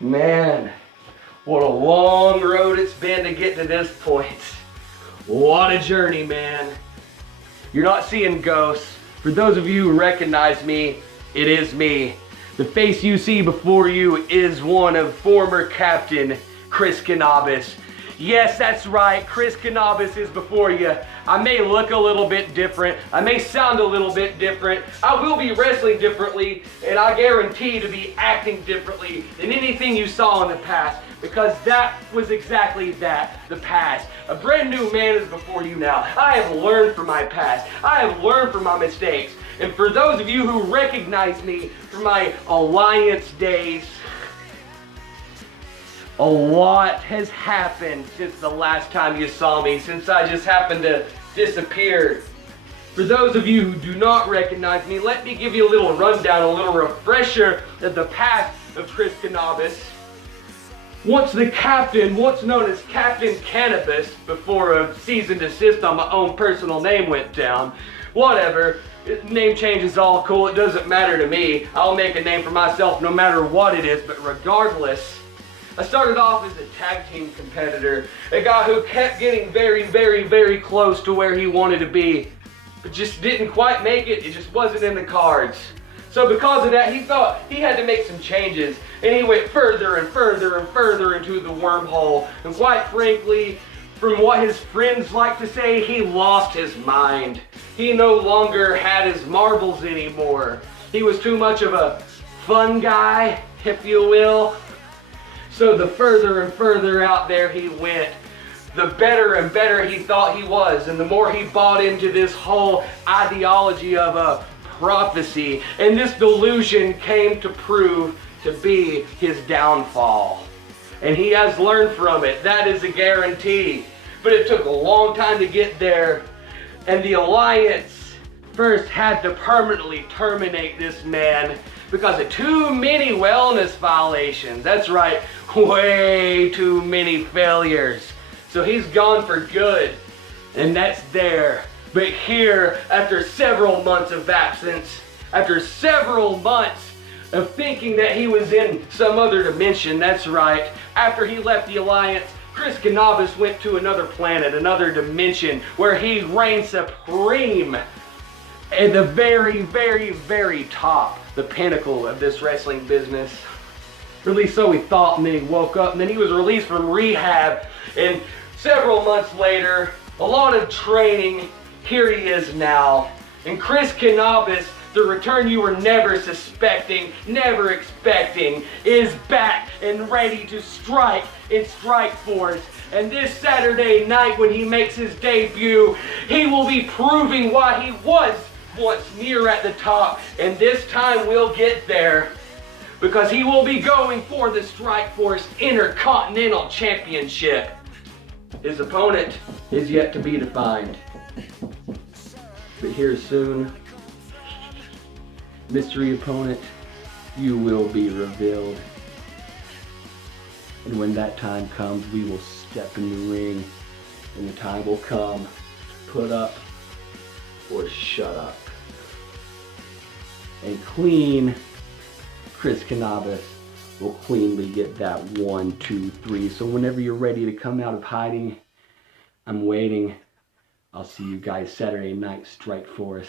Man, what a long road it's been to get to this point. What a journey, man. You're not seeing ghosts. For those of you who recognize me, it is me. The face you see before you is one of former Captain Chris Canabis. Yes, that's right, Chris Canabis is before you. I may look a little bit different, I may sound a little bit different, I will be wrestling differently, and I guarantee to be acting differently than anything you saw in the past, because that was exactly that, the past. A brand new man is before you now. I have learned from my past, I have learned from my mistakes, and for those of you who recognize me from my Alliance days, a lot has happened since the last time you saw me, since I just happened to disappear. For those of you who do not recognize me, let me give you a little rundown, a little refresher of the past of Chris Canabis. Once the captain, once known as Captain Canabis, before a cease and desist on my own personal name went down, whatever, name change is all cool, it doesn't matter to me. I'll make a name for myself no matter what it is, but regardless, I started off as a tag team competitor, a guy who kept getting very, very, very close to where he wanted to be, but just didn't quite make it. It just wasn't in the cards. So because of that, he thought he had to make some changes, and he went further and further and further into the wormhole. And quite frankly, from what his friends like to say, he lost his mind. He no longer had his marbles anymore. He was too much of a fun guy, if you will. So the further and further out there he went, the better and better he thought he was, and the more he bought into this whole ideology of a prophecy, and this delusion came to prove to be his downfall. And he has learned from it, that is a guarantee. But it took a long time to get there, and the Alliance first had to permanently terminate this man because of too many wellness violations. That's right, way too many failures. So he's gone for good, and that's there. But here, after several months of absence, after several months of thinking that he was in some other dimension, that's right, after he left the Alliance, Chris Canabis went to another planet, another dimension, where he reigned supreme at the very, very, very top, the pinnacle of this wrestling business. Or at least so he thought, and then he woke up, and then he was released from rehab, and several months later, a lot of training, here he is now. And Chris Canabis, the return you were never suspecting, never expecting, is back and ready to strike in Strike Force. And this Saturday night when he makes his debut, he will be proving why he was once near at the top, and this time we'll get there, because he will be going for the Strike Force Intercontinental Championship. His opponent is yet to be defined, but here soon, mystery opponent, you will be revealed. And when that time comes, we will step in the ring, and the time will come to put up or shut up. And clean Chris Canabis will cleanly get that 1, 2, 3. So whenever you're ready to come out of hiding, I'm waiting. I'll see you guys Saturday night, Strike Force.